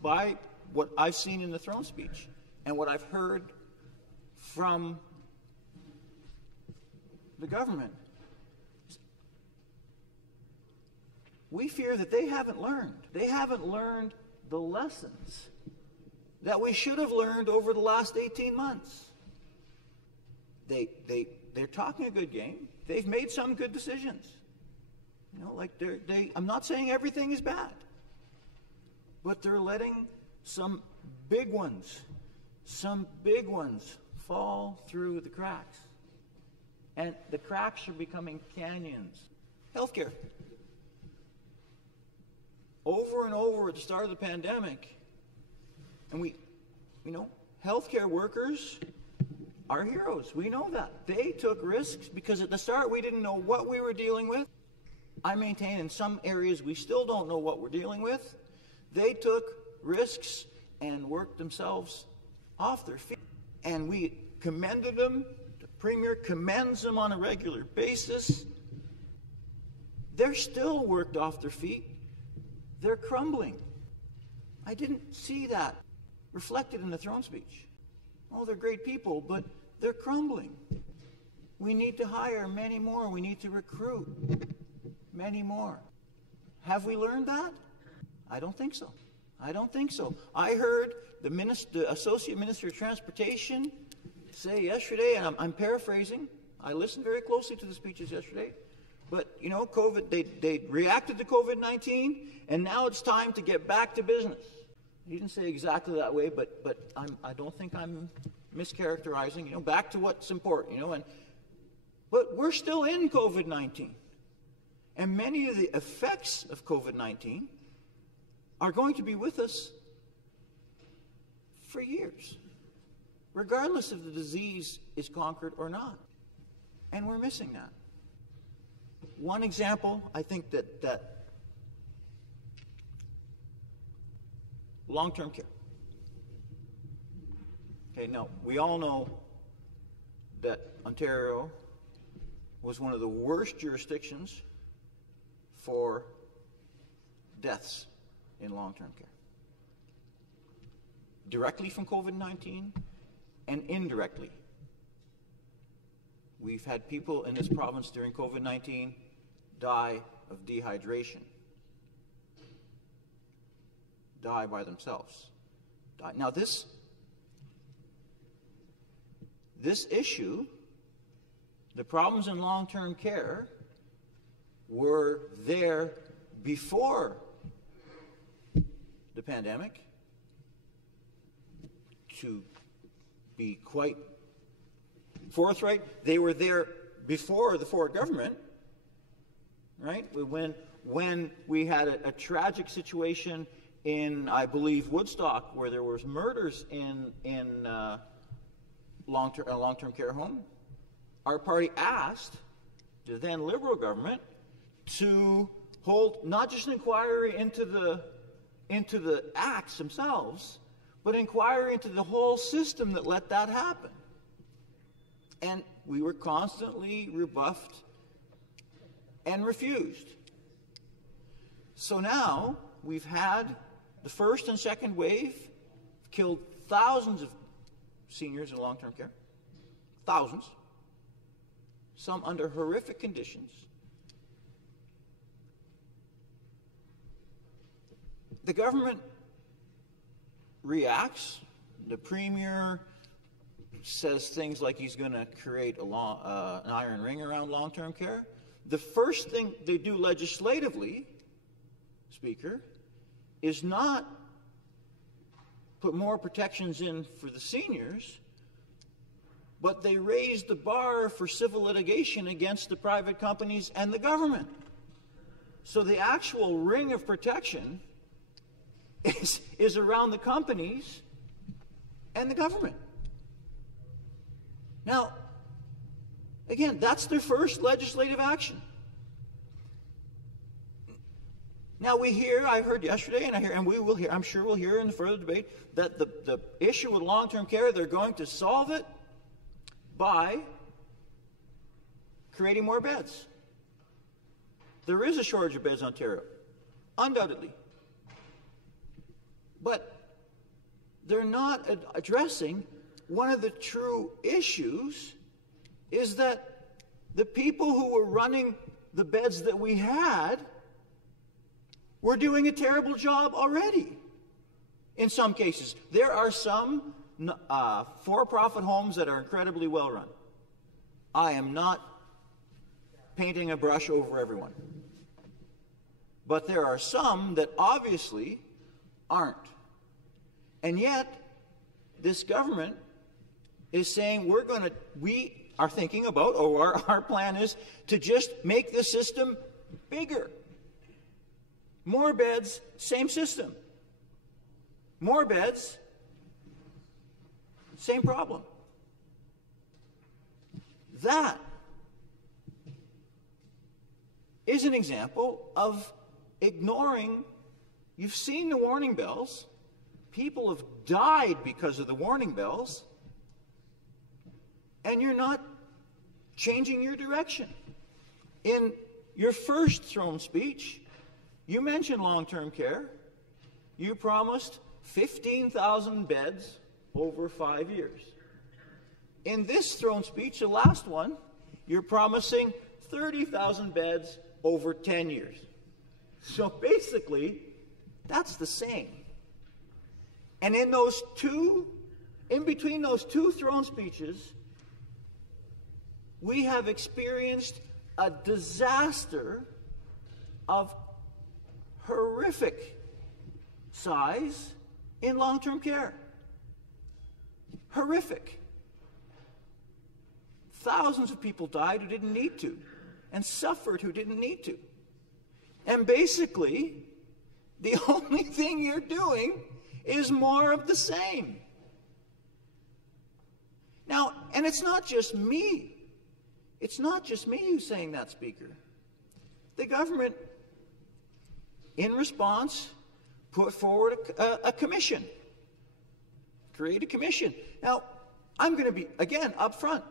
By what I've seen in the throne speech and what I've heard from the government, we fear that they haven't learned. They haven't learned the lessons that we should have learned over the last 18 months. They're talking a good game. They've made some good decisions. You know, like I'm not saying everything is bad, but they're letting some big ones fall through the cracks. And the cracks are becoming canyons. Healthcare. Over and over at the start of the pandemic, and healthcare workers are heroes. We know that. They took risks because at the start we didn't know what we were dealing with. I maintain in some areas we still don't know what we're dealing with. They took risks and worked themselves off their feet. And we commended them. The Premier commends them on a regular basis. They're still worked off their feet. They're crumbling. I didn't see that reflected in the throne speech. Oh, they're great people, but they're crumbling. We need to hire many more. We need to recruit many more. Have we learned that? I don't think so. I don't think so. I heard the Associate Minister of Transportation say yesterday, and I'm paraphrasing, I listened very closely to the speeches yesterday, but, they reacted to COVID-19, and now it's time to get back to business. He didn't say exactly that way, but I don't think I'm mischaracterizing, back to what's important, but we're still in COVID-19. And many of the effects of COVID-19 are going to be with us for years, regardless if the disease is conquered or not. And we're missing that. One example, I think that long-term care. Okay, now, we all know that Ontario was one of the worst jurisdictions for deaths in long-term care. Directly from COVID-19 and indirectly. We've had people in this province during COVID-19 die of dehydration, die by themselves. Now this issue, the problems in long-term care, were there before the pandemic. To be quite forthright, they were there before the Ford government, right? When we had a tragic situation in, I believe, Woodstock, where there was murders in a long-term care home, our party asked the then Liberal government to hold not just an inquiry into the acts themselves, but inquiry into the whole system that let that happen. And we were constantly rebuffed and refused. So now we've had the first and second wave, killed thousands of seniors in long-term care, thousands, some under horrific conditions. The government reacts. The Premier says things like he's going to create an iron ring around long-term care. The first thing they do legislatively, Speaker, is not put more protections in for the seniors, but they raise the bar for civil litigation against the private companies and the government. So the actual ring of protection is around the companies and the government. Now, again, that's their first legislative action. Now I heard yesterday, and we will hear, I'm sure we'll hear in the further debate, that the issue with long-term care, they're going to solve it by creating more beds. There is a shortage of beds in Ontario, undoubtedly. But they're not addressing one of the true issues, is that the people who were running the beds that we had were doing a terrible job already. In some cases, there are some for-profit homes that are incredibly well run. I am not painting a brush over everyone. But there are some that obviously aren't. And yet, this government is saying we are thinking about, or our plan is, to just make the system bigger. More beds, same system. More beds, same problem. That is an example of ignoring. You've seen the warning bells. People have died because of the warning bells, and you're not changing your direction. In your first throne speech, you mentioned long-term care. You promised 15,000 beds over 5 years. In this throne speech, the last one, you're promising 30,000 beds over 10 years. So basically, that's the same. And in between those two throne speeches, we have experienced a disaster of horrific size in long-term care. Horrific. Thousands of people died who didn't need to, and suffered who didn't need to. And basically, the only thing you're doing is more of the same. Now, and it's not just me. It's not just me who's saying that, Speaker. The government, in response, put forward a commission. Create a commission. Now, I'm going to be, again, up front.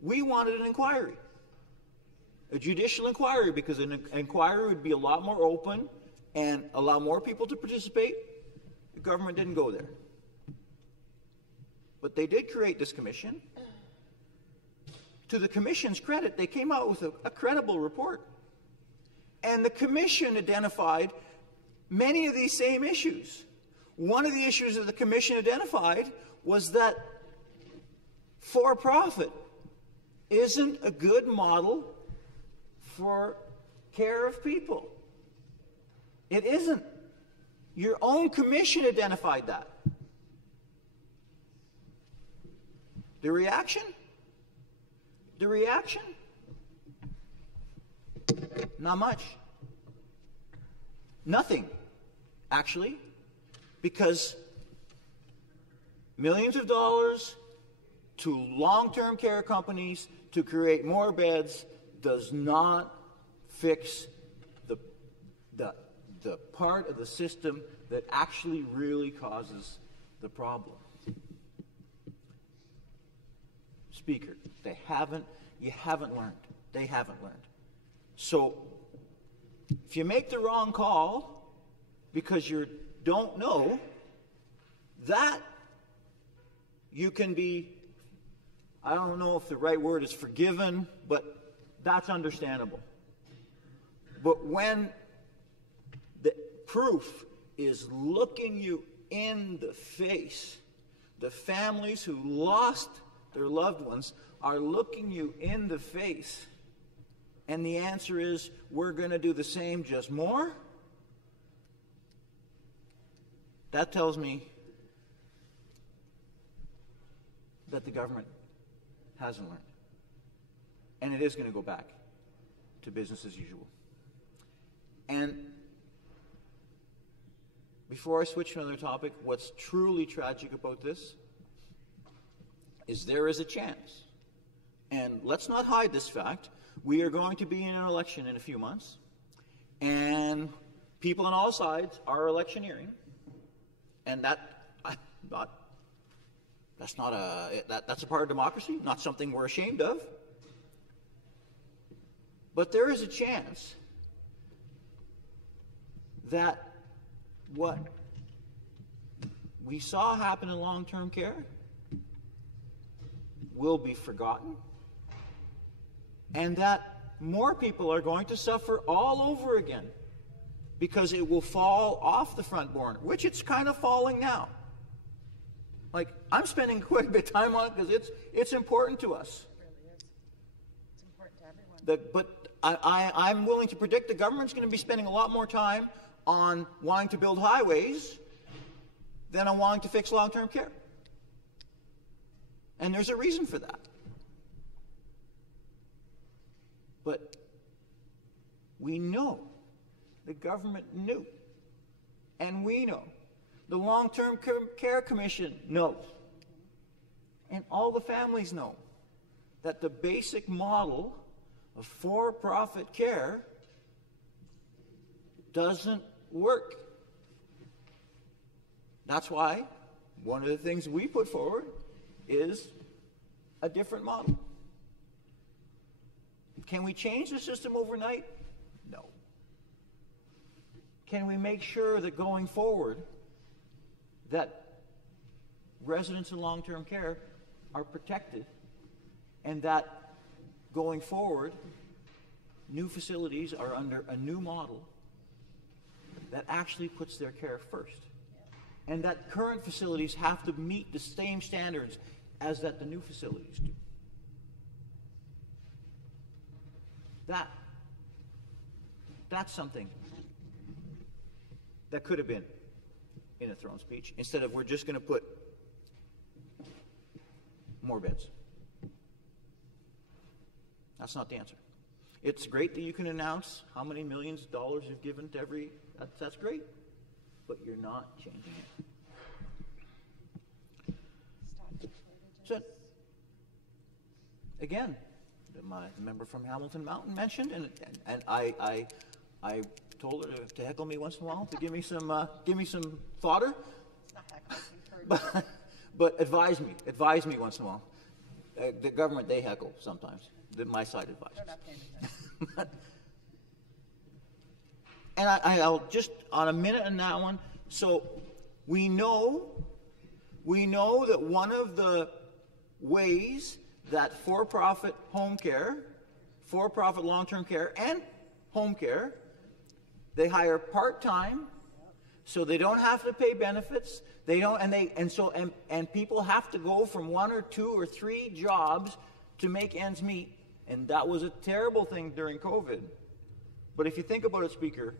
We wanted an inquiry. A judicial inquiry, because an inquiry would be a lot more open and allow more people to participate. The government didn't go there. But they did create this commission. To the commission's credit, they came out with a credible report. And the commission identified many of these same issues. One of the issues that the commission identified was that for-profit isn't a good model for care of people. It isn't. Your own commission identified that. The reaction? The reaction? Not much. Nothing, actually, because millions of dollars to long-term care companies to create more beds does not fix the part of the system that actually really causes the problem. Speaker, you haven't learned. They haven't learned. So, if you make the wrong call because you don't know, that you can be, I don't know if the right word is forgiven, but that's understandable. But when the proof is looking you in the face, the families who lost their loved ones are looking you in the face, and the answer is, we're going to do the same, just more, that tells me that the government hasn't learned. And it is going to go back to business as usual. And before I switch to another topic, what's truly tragic about this is there is a chance, and let's not hide this fact, we are going to be in an election in a few months, and people on all sides are electioneering, and that's a part of democracy, not something we're ashamed of. But there is a chance that what we saw happen in long-term care will be forgotten, and that more people are going to suffer all over again because it will fall off the front burner, which it's kind of falling now. Like, I'm spending quite a bit of time on it because it's important to us. It really is. It's important to everyone. But I'm willing to predict the government's going to be spending a lot more time on wanting to build highways than on wanting to fix long-term care. And there's a reason for that. But we know, the government knew, and we know, the Long-Term Care Commission knows, and all the families know, that the basic model of for-profit care doesn't work. That's why one of the things we put forward is a different model. Can we change the system overnight? No. Can we make sure that going forward that residents in long-term care are protected, and that going forward new facilities are under a new model that actually puts their care first, and that current facilities have to meet the same standards as that the new facilities do? That's something that could have been in a throne speech, instead of we're just going to put more beds. That's not the answer. It's great that you can announce how many millions of dollars you've given to every, that's great, but you're not changing it. So, again, my member from Hamilton Mountain mentioned, and I told her to heckle me once in a while, to give me some fodder. It's not heckling, but advise me once in a while. The government, they heckle sometimes. My side advises. They're not paying attention. And I'll just on a minute on that one. So we know that one of the ways that for-profit home care, for-profit long-term care, and home care, they hire part-time, so they don't have to pay benefits. They don't, and people have to go from 1 or 2 or 3 jobs to make ends meet, and that was a terrible thing during COVID. But if you think about it, Speaker,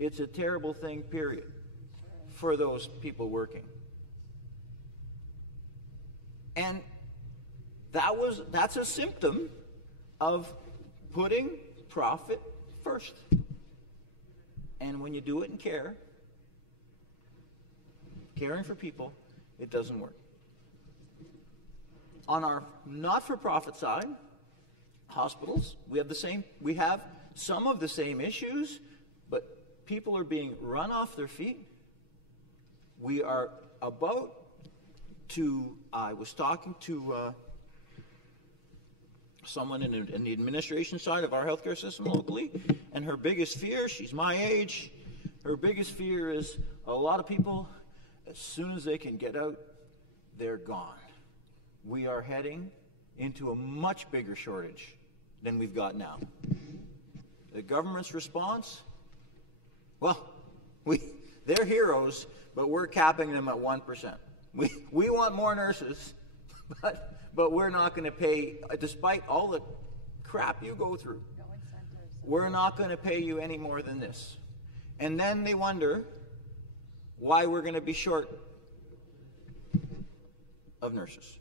it's a terrible thing, period, for those people working. And that's a symptom of putting profit first. And when you do it in care, caring for people, it doesn't work. On our not-for-profit side, hospitals, we have some of the same issues, but people are being run off their feet. We are about to, I was talking to someone in the administration side of our healthcare system locally, and her biggest fear, she's my age, her biggest fear is a lot of people, as soon as they can get out, they're gone. We are heading into a much bigger shortage than we've got now. The government's response, well, they're heroes, but we're capping them at 1%. We want more nurses, but we're not going to pay, despite all the crap you go through, No incentives. we're not going to pay you any more than this. And then they wonder why we're going to be short of nurses.